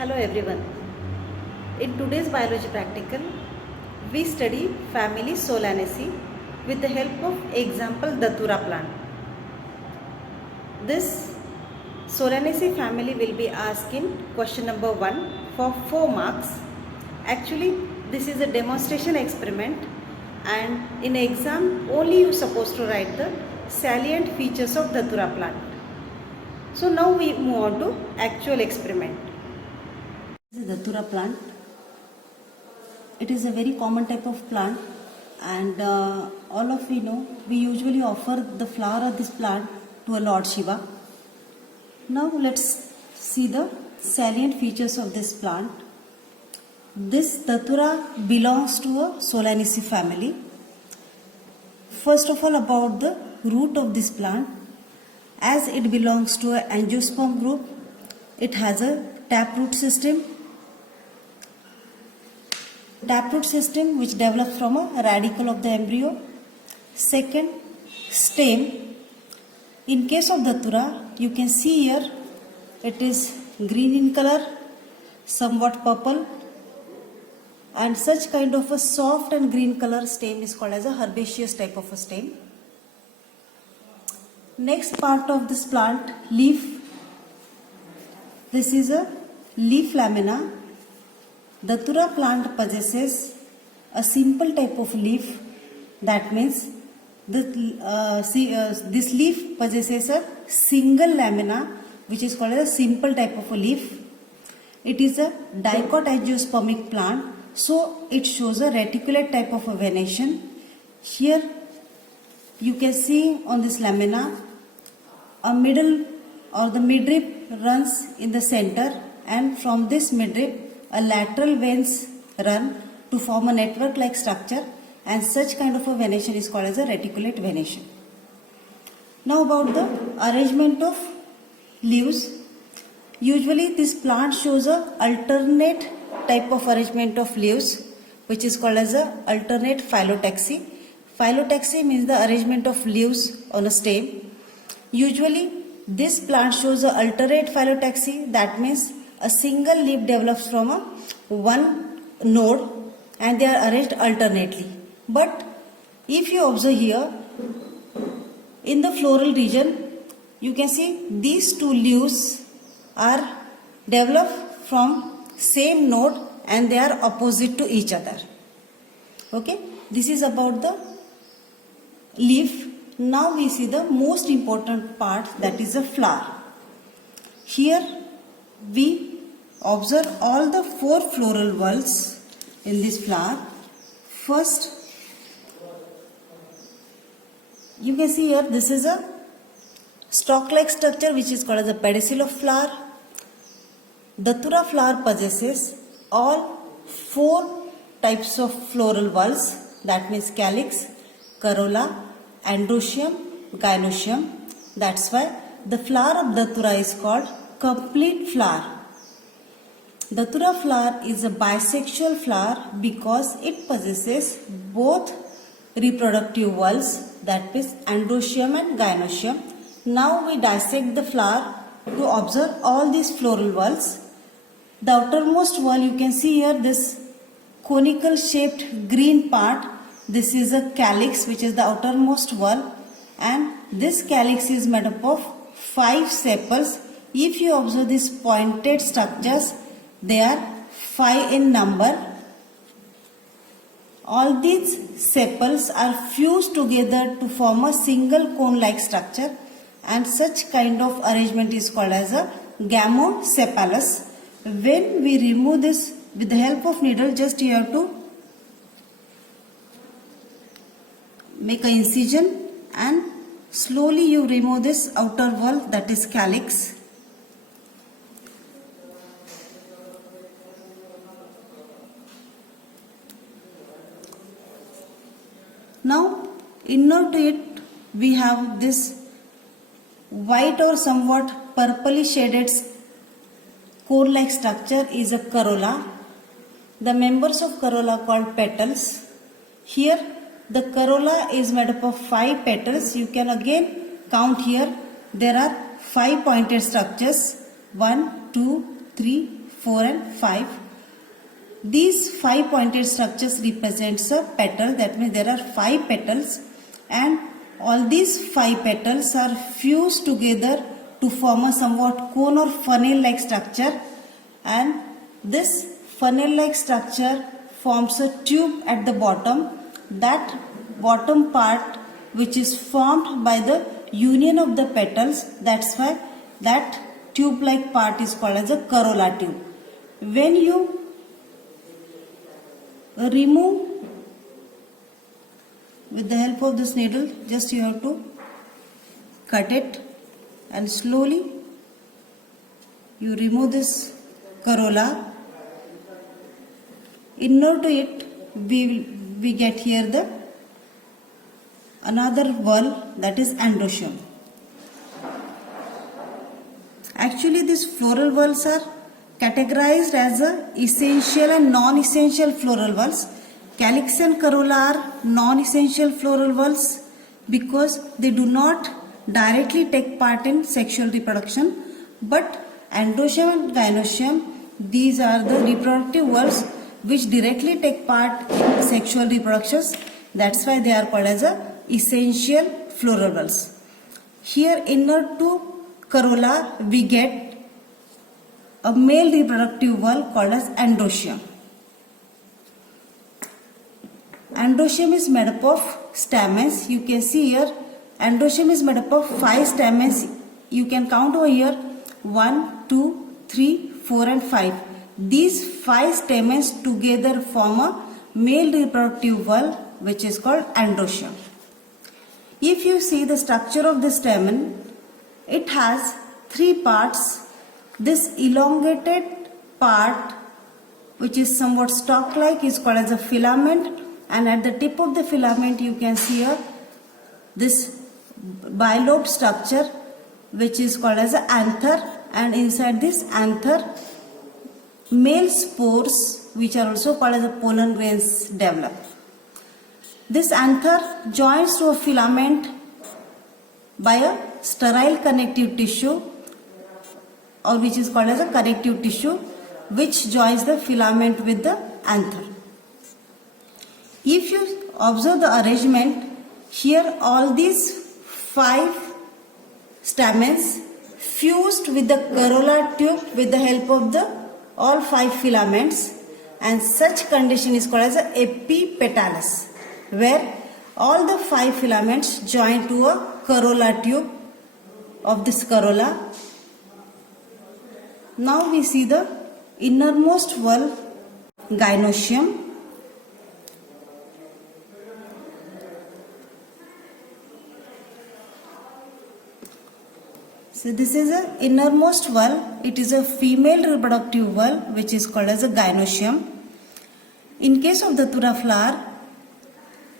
Hello everyone. In today's biology practical, we study family Solanaceae with the help of example Datura plant. This Solanaceae family will be asked in question number 1 for 4 marks. Actually, this is a demonstration experiment and in exam only you supposed to write the salient features of Datura plant. So now we move on to actual experiment. This is Datura plant. It is a very common type of plant and all of you know we usually offer the flower of this plant to a Lord Shiva. Now let's see the salient features of this plant. This Datura belongs to a Solanaceae family. First of all, about the root of this plant. As it belongs to an angiosperm group, it has a taproot system. Taproot system which develops from a radicle of the embryo. Second, stem. In case of Datura, you can see here it is green in color, somewhat purple, and such kind of a soft and green color stem is called as a herbaceous type of a stem. Next part of this plant, leaf. This is a leaf lamina. Datura plant possesses a simple type of leaf. That means this leaf possesses a single lamina which is called as a simple type of a leaf. It is a dicot angiospermic plant, so it shows a reticulate type of a venation. Here you can see on this lamina a middle or the midrib runs in the center, and from this midrib a lateral veins run to form a network like structure, and such kind of a venation is called as a reticulate venation. Now about the arrangement of leaves. Usually this plant shows a alternate type of arrangement of leaves which is called as a alternate phyllotaxy. Phyllotaxy means the arrangement of leaves on a stem. Usually this plant shows a alternate phyllotaxy, that means a single leaf develops from a one node and they are arranged alternately. But if you observe here in the floral region, you can see these two leaves are developed from same node and they are opposite to each other. Okay, this is about the leaf. Now we see the most important part, that is the flower. Here we observe all the 4 floral whorls in this flower. First, you can see here this is a stalk-like structure which is called as a pedicel of flower. Datura flower possesses all 4 types of floral whorls, that means calyx, corolla, androecium, gynoecium. That's why the flower of Datura is called complete flower. Datura flower is a bisexual flower because it possesses both reproductive whorls, that is androecium and gynoecium. Now we dissect the flower to observe all these floral whorls. The outermost whorl, you can see here this conical shaped green part. This is a calyx which is the outermost whorl, and this calyx is made up of 5 sepals. If you observe these pointed structures, they are 5 in number. All these sepals are fused together to form a single cone-like structure, and such kind of arrangement is called as a gamosepalous. When we remove this with the help of needle, just you have to make an incision and slowly you remove this outer whorl, that is calyx. Now inner to it we have this white or somewhat purpley shaded core-like structure is a corolla. The members of corolla are called petals. Here the corolla is made up of 5 petals. You can again count here. There are 5 pointed structures. 1, 2, 3, 4 and 5. These 5 pointed structures represents a petal. That means there are 5 petals, and all these 5 petals are fused together to form a somewhat cone or funnel like structure, and this funnel like structure forms a tube at the bottom. That bottom part which is formed by the union of the petals, that's why that tube like part is called as a corolla tube. When you remove with the help of this needle, just you have to cut it and slowly you remove this corolla. Inner to it we get here the another whorl, that is androecium. Actually these floral whorls are categorized as essential and non-essential floral whorls. Calyx and corolla are non-essential floral whorls because they do not directly take part in sexual reproduction, but androecium and gynoecium, these are the reproductive whorls which directly take part in sexual reproductions. That's why they are called as essential floral whorls. Here inner to corolla we get a male reproductive whorl called as androecium. Androecium is made up of stamens. You can see here androecium is made up of 5 stamens. You can count over here 1, 2, 3, 4 and 5. These 5 stamens together form a male reproductive whorl which is called androecium. If you see the structure of the stamen, it has 3 parts. This elongated part which is somewhat stalk like is called as a filament, and at the tip of the filament you can see this bilobed structure which is called as an anther, and inside this anther male spores which are also called as a pollen grains develop. This anther joins to a filament by a sterile connective tissue, or which is called as a connective tissue, which joins the filament with the anther. If you observe the arrangement, here all these 5 stamens fused with the corolla tube with the help of the all 5 filaments, and such condition is called as a epipetalous, where all the 5 filaments join to a corolla tube of this corolla. Now we see the innermost whorl, gynoecium. So this is a innermost whorl. It is a female reproductive whorl which is called as a gynoecium. In case of the Datura flower,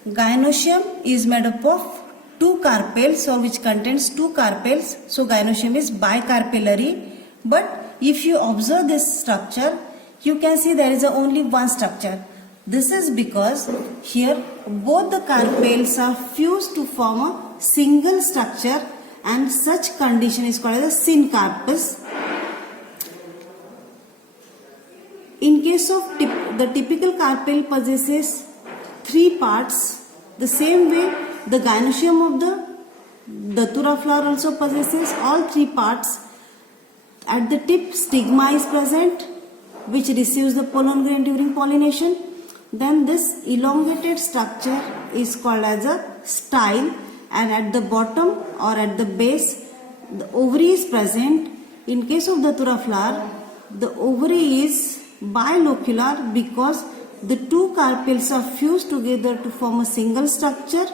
gynoecium is made up of 2 carpels, or which contains 2 carpels. So gynoecium is bicarpellary. But if you observe this structure, you can see there is only one structure. This is because here both the carpels are fused to form a single structure, and such condition is called as a syncarpus. In case of the typical carpel possesses 3 parts. The same way the gynoecium of the Datura flower also possesses all 3 parts. At the tip stigma is present which receives the pollen grain during pollination. Then this elongated structure is called as a style, and at the bottom or at the base the ovary is present. In case of the Datura flower, the ovary is bilocular because the 2 carpels are fused together to form a single structure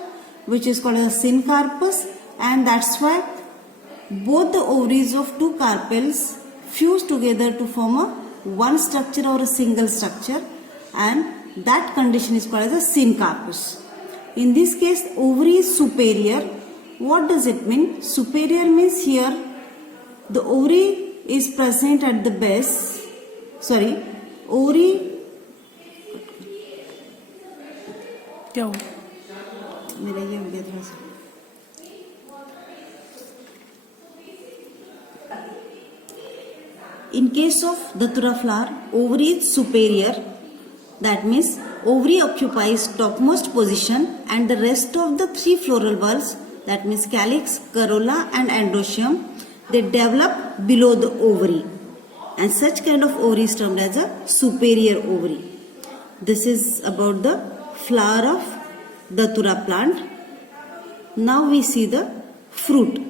which is called as a syncarpus, and that's why both the ovaries of 2 carpels fuse together to form a one structure or a single structure, and that condition is called as a syncarpus. In this case, ovary is superior. What does it mean? Superior means here the ovary is present at the base. Ovary. क्या हुआ? मेरा ये हो गया थोड़ा सा. In case of Datura flower, ovary is superior. That means ovary occupies topmost position and the rest of the three floral bulbs, that means calyx, corolla and androecium, they develop below the ovary. And such kind of ovary is termed as a superior ovary. This is about the flower of Datura plant. Now we see the fruit.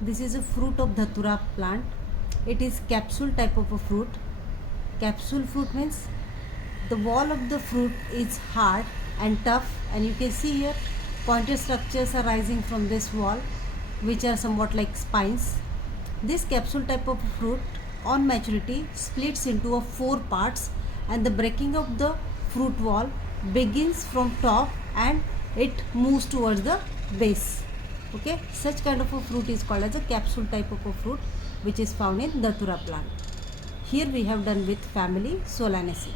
This is a fruit of Datura plant. It is capsule type of a fruit. Capsule fruit means the wall of the fruit is hard and tough, and you can see here pointed structures are rising from this wall which are somewhat like spines. This capsule type of fruit on maturity splits into 4 parts, and the breaking of the fruit wall begins from top and it moves towards the base. Okay, such kind of a fruit is called as a capsule type of a fruit, which is found in Datura plant. Here we have done with family Solanaceae.